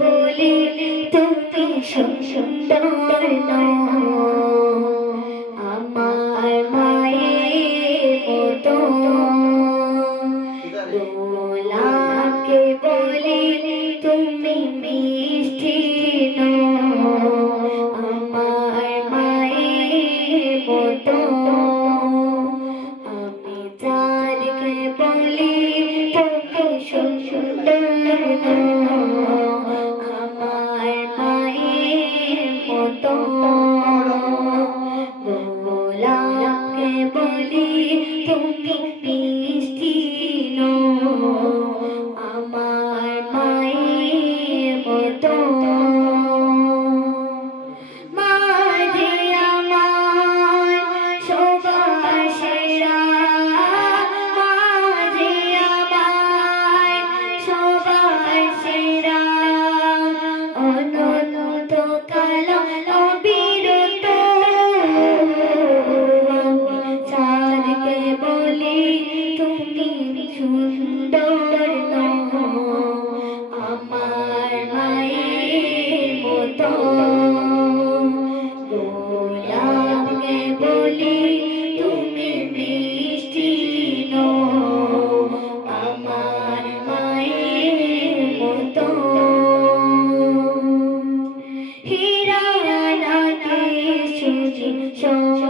বলি, তুমি সুন্দর। আমার মায়ের মতো গোলাপকে বলি, তুমি মিষ্টি আমার মায়ের মতো আমি চাঁদকে বলি, তুমি সুন্দর বলি 生